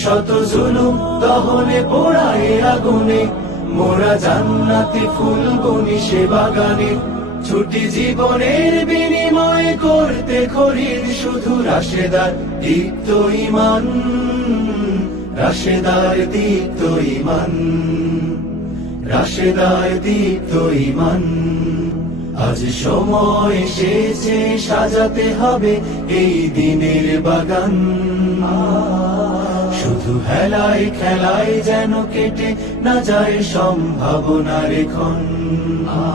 শত জুলুম দহনে, পোড়ায় আগুনে, মোরা জান্নাতি ফুল বনি সে বাগানে। ছুটি জীবনের বিনিময় করতে খরিদ শুধু রাশেদার দীপ্ত ইমান রাশেদার দীপ্ত ইমান রাশেদার দীপ্ত ইমান আজ সময় এসেছে, সাজাতে হবে এই দিনের বাগান। শুধু হেলায় খেলায় যেন কেটে না যায় সম্ভাবনার আ।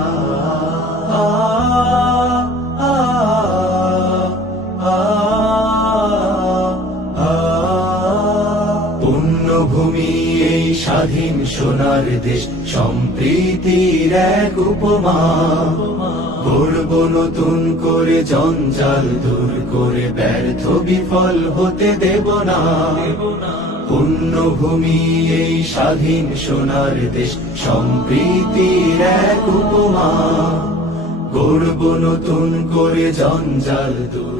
পুণ্যভূমি এই স্বাধীন সোনার দেশ, সম্প্রীতির এক উপমা। গর্ব নতুন করে, জঞ্জাল দূর করে, ব্যর্থ বিফল হতে দেব না। পুণ্যভূমি এই স্বাধীন সোনার দেশ সম্প্রীতির এক উপমা। গর্ব নতুন করে জঞ্জাল দূর।